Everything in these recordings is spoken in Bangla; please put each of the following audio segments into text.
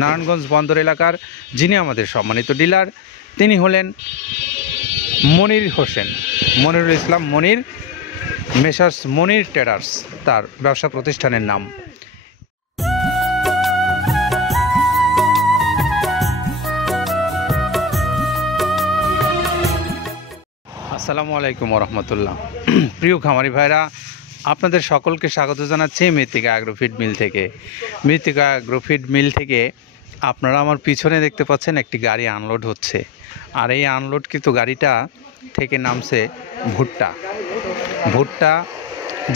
নারায়ণগঞ্জ বন্দর এলাকার যিনি আমাদের সম্মানিত ডিলার, তিনি হলেন মনির হোসেন, মনিরুল ইসলাম মনির, মেসার্স মনির ট্রেডার্স তার ব্যবসা প্রতিষ্ঠানের নাম। আসসালামু আলাইকুম রহমতুল্লাহ। প্রিয় খামারি ভাইরা, আপনাদের সকলকে স্বাগত জানাচ্ছি মৃত্তিকা অ্যাগ্রোফিড মিল থেকে। মৃত্তিকা অ্যাগ্রোফিড মিল থেকে আপনারা আমার পিছনে দেখতে পাচ্ছেন একটি গাড়ি আনলোড হচ্ছে, আর এই আনলোডকৃত গাড়িটা থেকে নামছে ভুট্টা,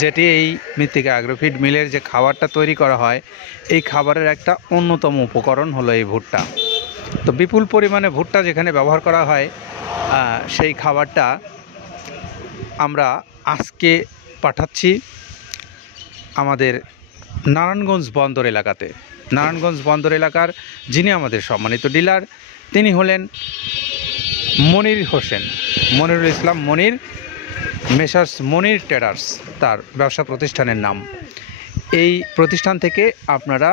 যেটি এই মৃত্তিকা অ্যাগ্রোফিড মিলের যে খাবারটা তৈরি করা হয়, এই খাবারের একটা অন্যতম উপকরণ হলো এই ভুট্টা। তো বিপুল পরিমাণে ভুট্টা যেখানে ব্যবহার করা হয়, সেই খাবারটা আমরা আজকে পাঠাচ্ছি আমাদের নারায়ণগঞ্জ বন্দর এলাকাতে। নারায়ণগঞ্জ বন্দর এলাকার যিনি আমাদের সম্মানিত ডিলার, তিনি হলেন মনির হোসেন, মনিরুল ইসলাম মনির, মেসার্স মনির ট্রেডার্স তার ব্যবসা প্রতিষ্ঠানের নাম। এই প্রতিষ্ঠান থেকে আপনারা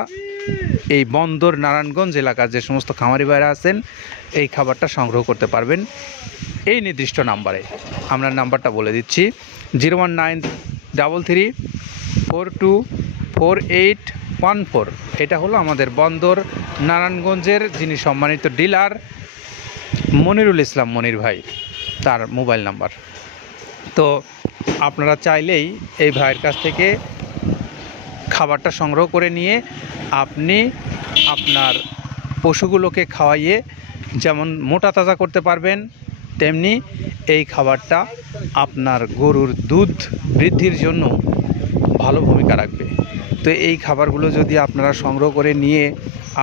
এই বন্দর নারায়ণগঞ্জ এলাকার যে সমস্ত খামারি ভাইরা আছেন, এই খাবারটা সংগ্রহ করতে পারবেন এই নির্দিষ্ট নাম্বারে। আমরা নাম্বারটা বলে দিচ্ছি, 01933424814। এটা হলো আমাদের বন্দর নারায়ণগঞ্জের যিনি সম্মানিত ডিলার মনিরুল ইসলাম মনির ভাই, তার মোবাইল নাম্বার। তো আপনারা চাইলেই এই ভাইয়ের কাছ থেকে খাবারটা সংগ্রহ করে নিয়ে আপনি আপনার পশুগুলোকে খাওয়াইয়ে যেমন মোটা তাজা করতে পারবেন, তেমনি এই খাবারটা আপনার গরুর দুধ বৃদ্ধির জন্য ভালো ভূমিকা রাখবে। তো এই খাবারগুলো যদি আপনারা সংগ্রহ করে নিয়ে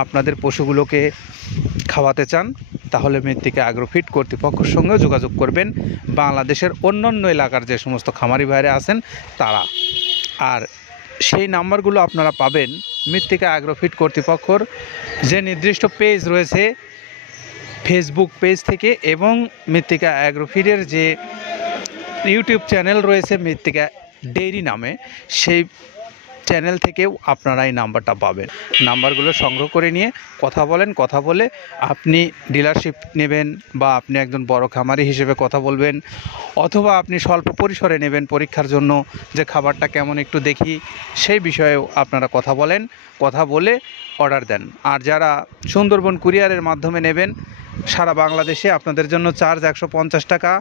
আপনাদের পশুগুলোকে খাওয়াতে চান, তাহলে মৃত্তিকা অ্যাগ্রোফিড কর্তৃপক্ষের সঙ্গে যোগাযোগ করবেন, বাংলাদেশের অন্যান্য এলাকার যে সমস্ত খামারি ভাইরা আছেন তারা। আর সেই নাম্বারগুলো আপনারা পাবেন মৃত্তিকা অ্যাগ্রোফিড কর্তৃপক্ষর যে নির্দিষ্ট পেজ রয়েছে ফেসবুক পেজ থেকে, এবং মৃত্তিকা অ্যাগ্রোফিডের যে ইউটিউব চ্যানেল রয়েছে মৃত্তিকা ডেইরি নামে, সেই চ্যানেল থেকেও আপনারা এই নাম্বারটা পাবেন। নাম্বারগুলো সংগ্রহ করে নিয়ে কথা বলে আপনি ডিলারশিপ নেবেন, বা আপনি একজন বড় খামারি হিসেবে কথা বলবেন, অথবা আপনি স্বল্প পরিসরে নেবেন পরীক্ষার জন্য, যে খাবারটা কেমন একটু দেখি, সেই বিষয়েও আপনারা কথা বলে অর্ডার দেন। আর যারা সুন্দরবন কুরিয়ারের মাধ্যমে নেবেন, সারা বাংলাদেশে আপনাদের জন্য চার্জ 150 টাকা,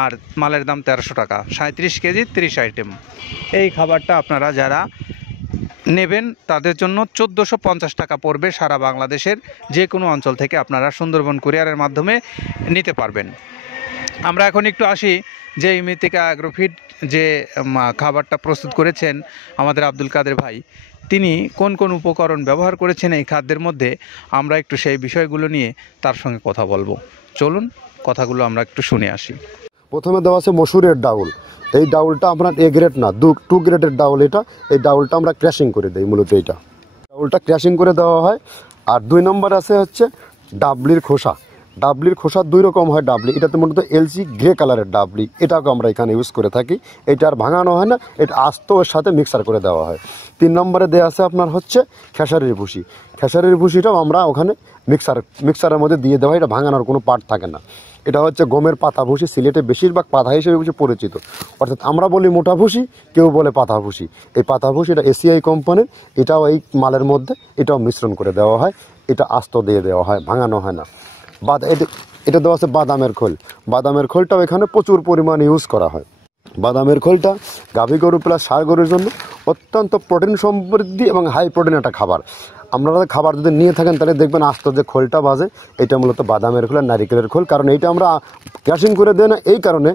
আর মালের দাম 1300 টাকা, 37 কেজি 30 আইটেম। এই খাবারটা আপনারা যারা নেবেন তাদের জন্য 1450 টাকা পড়বে। সারা বাংলাদেশের যে কোনো অঞ্চল থেকে আপনারা সুন্দরবন কুরিয়ারের মাধ্যমে নিতে পারবেন। আমরা এখন একটু আসি যে এই মৃত্তিকা অ্যাগ্রোফিড যে খাবারটা প্রস্তুত করেছেন আমাদের আব্দুল কাদের ভাই, তিনি কোন কোন উপকরণ ব্যবহার করেছেন এই খাদ্যের মধ্যে, আমরা একটু সেই বিষয়গুলো নিয়ে তার সঙ্গে কথা বলবো। চলুন কথাগুলো আমরা একটু শুনে আসি। প্রথমে দেওয়া আছে মসুরের ডাউল। এই ডাউলটা আপনার এ গ্রেড না, 2 গ্রেডের ডাউল এটা। এই ডাউলটা আমরা ক্র্যাশিং করে দিই, মূলত এইটা ডাউলটা ক্র্যাশিং করে দেওয়া হয়। আর 2 নম্বর আছে হচ্ছে ডাবলির খোসা। ডাবলির খোসা 2 রকম হয় ডাবলি, এটাতে মূলত এলসি গ্রে কালারের ডাবলি, এটাকে আমরা এখানে ইউজ করে থাকি। এটা আর ভাঙানো হয় না, এটা আস্ত ওর সাথে মিক্সার করে দেওয়া হয়। 3 নম্বরে দেওয়া আছে আপনার হচ্ছে খেসারির ভুসি। খেসারির ভুসিটাও আমরা ওখানে মিক্সারের মধ্যে দিয়ে দেওয়া হয়, এটা ভাঙানোর কোনো পার্ট থাকে না। এটা হচ্ছে গমের পাতা ভুসি, সিলেটে বেশিরভাগ পাতা হিসেবে পরিচিত, অর্থাৎ আমরা বলি মোটা ভুসি, কেউ বলে পাতা ভুসি। এই পাতা ভুসি এটা এসিআই কোম্পানির, এটাও এই মালের মধ্যে এটাও মিশ্রণ করে দেওয়া হয়, এটা আস্ত দিয়ে দেওয়া হয়, ভাঙানো হয় না। এটা দেওয়া আছে বাদামের খোল। বাদামের খোলটাও এখানে প্রচুর পরিমাণে ইউজ করা হয়। বাদামের খোলটা গাভী গরু প্লাস ষাঁড় গরুর জন্য অত্যন্ত প্রোটিন সমৃদ্ধি এবং হাই প্রোটিন একটা খাবার। আপনারা খাবার যদি নিয়ে থাকেন তাহলে দেখবেন আস্ত যে খোলটা বাজে, এটা মূলত বাদামের খোল আর নারিকেলের খোল। কারণ এইটা আমরা ক্র্যাশিং করে দেয় না, এই কারণে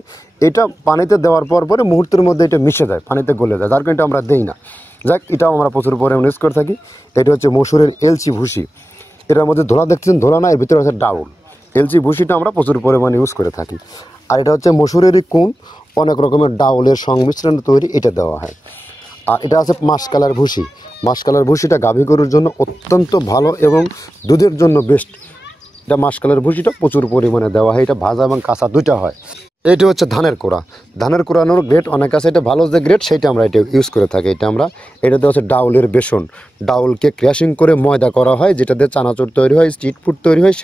এটা পানিতে দেওয়ার পরে মুহূর্তের মধ্যে এটা মিশে যায়, পানিতে গলে যায়, যার কারণে এটা আমরা দেই না। যাক, এটাও আমরা প্রচুর পরিমাণে ইউজ করে থাকি। এটা হচ্ছে মসুরের এলচি ভুসি। এটার মধ্যে ধোলা দেখছেন, ধোলা না, এর ভিতরে হচ্ছে ডাউল। এলচি ভুসিটা আমরা প্রচুর পরিমাণে ইউজ করে থাকি। আর এটা হচ্ছে মসুরেরই কুন, অনেক রকমের ডাউলের সংমিশ্রণ তৈরি, এটা দেওয়া হয়। আর এটা আছে মাসকালার ভুসি। মাসকালার ভুসিটা গাভী গরুর জন্য অত্যন্ত ভালো এবং দুধের জন্য বেস্ট। এটা মাসকালার ভুসিটা প্রচুর পরিমাণে দেওয়া হয়, এটা ভাজা এবং কাঁচা দুইটা হয়। এইটা হচ্ছে ধানের কোড়া। ধানের কোড়ানোর গ্রেড অনেক আছে, এটা ভালো যে গ্রেড সেইটা আমরা এটা ইউজ করে থাকি। এটাতে হচ্ছে ডাউলের বেসন, ডাউলকে ক্র্যাশিং করে ময়দা করা হয়, যেটা দিয়ে চানাচুর তৈরি হয়, স্ট্রিট ফুড তৈরি হয়,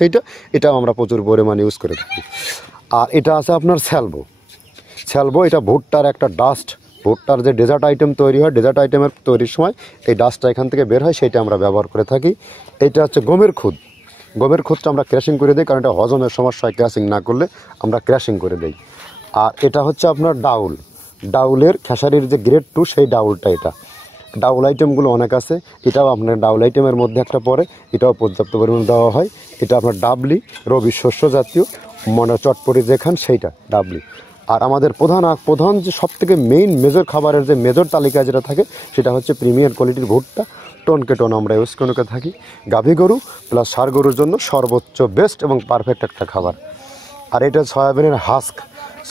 এটাও আমরা প্রচুর পরিমাণে ইউজ করে থাকি। আর এটা আছে আপনার স্যালবো, এটা ভুট্টার একটা ডাস্ট, ভুট্টার যে ডেজার্ট আইটেম তৈরি হয়, ডেজার্ট আইটেমের তৈরির সময় এই ডাস্টটা এখান থেকে বের হয়, সেইটা আমরা ব্যবহার করে থাকি। এটা হচ্ছে গমের খুদটা আমরা ক্র্যাশিং করে দিই, কারণ এটা হজমের সমস্যায় ক্র্যাশিং না করলে আমরা ক্র্যাশিং করে দিই। আর এটা হচ্ছে আপনার ডাউলের খেসারির যে গ্রেড 2 সেই ডাউলটা। এটা ডাউল আইটেমগুলো অনেক আছে, এটাও আপনার ডাউল আইটেমের মধ্যে একটা পড়ে, এটাও পর্যাপ্ত পরিমাণ দেওয়া হয়। এটা আপনার ডাবলি, রবি শস্য জাতীয়, চটপটি যেখান সেইটা ডাবলি। আর আমাদের প্রধান যে সবথেকে মেজর খাবারের যে মেজর তালিকায় যেটা থাকে সেটা হচ্ছে প্রিমিয়ার কোয়ালিটির ভুট্টা, টনকে টন আমরা ইউজ করে থাকি। গাভী গরু প্লাস ষাঁড় গরুর জন্য সর্বোচ্চ বেস্ট এবং পারফেক্ট একটা খাবার। আর এটা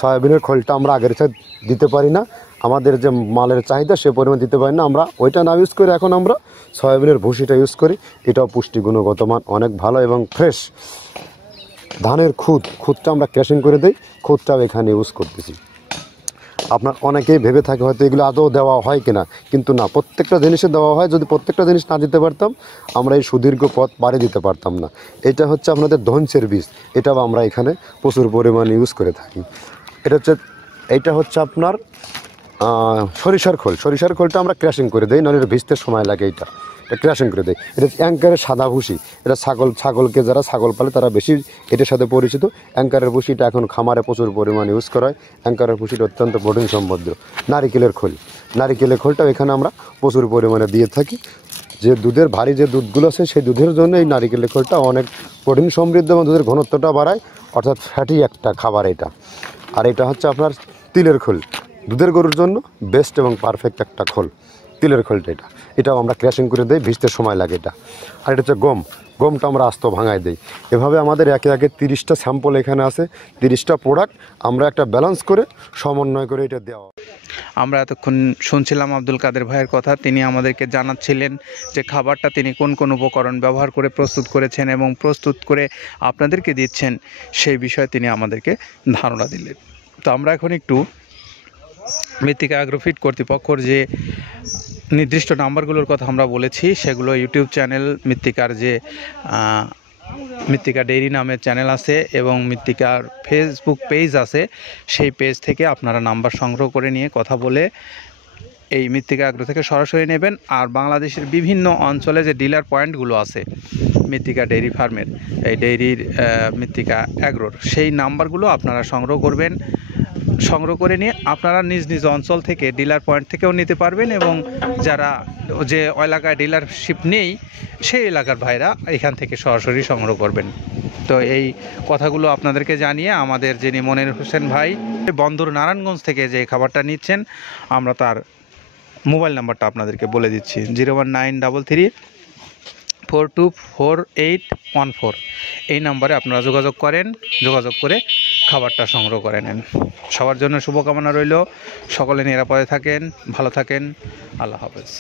সয়াবিনের খোলটা আমরা আগের সাথে দিতে পারি না, আমাদের যে মালের চাহিদা সে পরিমাণ দিতে পারি না, আমরা ওইটা না ইউজ করে এখন আমরা সয়াবিনের ভুসিটা ইউজ করি। এটাও পুষ্টি গুণগত মান অনেক ভালো এবং ফ্রেশ। ধানের খুদটা আমরা ক্র্যাশিং করে দিই, খুদটাও এখানে ইউজ করতেছি। আপনার অনেকেই ভেবে থাকে হয়তো এগুলো আদৌ দেওয়া হয় কিনা, কিন্তু না, প্রত্যেকটা জিনিসে দেওয়া হয়। যদি প্রত্যেকটা জিনিস না দিতে পারতাম আমরা এই সুদীর্ঘ পথ পাড়ি দিতে পারতাম না। এটা হচ্ছে আপনাদের ধনচের বীজ, এটাও আমরা এখানে প্রচুর পরিমাণে ইউজ করে থাকি। এইটা হচ্ছে আপনার সরিষার খোলটা আমরা ক্র্যাশিং করে দিই, নাহলে এটা ভিজতে সময় লাগে। এটা ক্র্যাশিং করে দেয়। এটা অ্যাঙ্কারের সাদা ভুসি, এটা ছাগলকে যারা ছাগল পালে তারা বেশি এটার সাথে পরিচিত। অ্যাঙ্কারের ভুসিটা এখন খামারে প্রচুর পরিমাণে ইউজ করা হয়। অ্যাঙ্কারের ভুসিটা অত্যন্ত প্রোটিন সমৃদ্ধ। নারিকেলের খোলটাও এখানে আমরা প্রচুর পরিমাণে দিয়ে থাকি। যে দুধের ভারী যে দুধগুলো আছে সেই দুধের জন্য এই নারিকেলের খোলটা অনেক প্রোটিন সমৃদ্ধ এবং দুধের ঘনত্বটা বাড়ায়, অর্থাৎ ফ্যাটি একটা খাবার এটা। আর এটা হচ্ছে আপনার তিলের খোল, দুধের গরুর জন্য বেস্ট এবং পারফেক্ট একটা খোল, তিলের খোলটা। এটাও আমরা ক্র্যাশিং করে দিই, ভিজতে সময় লাগে এটা। আর এটা হচ্ছে গমটা আমরা আস্ত ভাঙায় দিই। এভাবে আমাদের একে 30টা স্যাম্পল এখানে আছে, 30টা প্রোডাক্ট আমরা একটা ব্যালেন্স করে সমন্বয় করে এটা দেওয়া। আমরা এতক্ষণ শুনছিলাম আব্দুল কাদের ভাইয়ের কথা। তিনি আমাদেরকে জানাচ্ছিলেন যে খাবারটা তিনি কোন কোন উপকরণ ব্যবহার করে প্রস্তুত করেছেন এবং প্রস্তুত করে আপনাদেরকে দিচ্ছেন, সেই বিষয়ে তিনি আমাদেরকে ধারণা দিলেন। তো আমরা এখন একটু মৃত্তিকা অ্যাগ্রোফিট কর্তৃপক্ষর যে নির্দিষ্ট নাম্বারগুলোর কথা আমরা বলেছি, সেগুলো ইউটিউব চ্যানেল মৃত্তিকার যে মৃত্তিকা ডেইরি নামের চ্যানেল আছে এবং মৃত্তিকার ফেসবুক পেজ আছে, সেই পেজ থেকে আপনারা নাম্বার সংগ্রহ করে নিয়ে কথা বলে এই মৃত্তিকা অ্যাগ্রো থেকে সরাসরি নেবেন। আর বাংলাদেশের বিভিন্ন অঞ্চলে যে ডিলার পয়েন্টগুলো আছে মৃত্তিকা ডেইরি ফার্মের, এই ডেইরির মৃত্তিকা অ্যাগ্রোর, সেই নাম্বারগুলো আপনারা সংগ্রহ করবেন। সংগ্রহ করে নিয়ে আপনারা নিজ নিজ অঞ্চল থেকে ডিলার পয়েন্ট থেকেও নিতে পারবেন, এবং যারা যে এলাকায় ডিলারশিপ নেই সেই এলাকার ভাইরা এখান থেকে সরাসরি সংগ্রহ করবেন। তো এই কথাগুলো আপনাদেরকে জানিয়ে আমাদের যিনি মনির হোসেন ভাই বন্দর নারায়ণগঞ্জ থেকে যে খাবারটা নিচ্ছেন, আমরা তার মোবাইল নাম্বারটা আপনাদেরকে বলে দিচ্ছি, 01933424814। এই নাম্বারে আপনারা যোগাযোগ করে খাবারটা সংগ্রহ করে নেন। সবার জন্য শুভকামনা রইল, সকলে নিরাপদে থাকেন, ভালো থাকেন, আল্লাহ হাফেজ।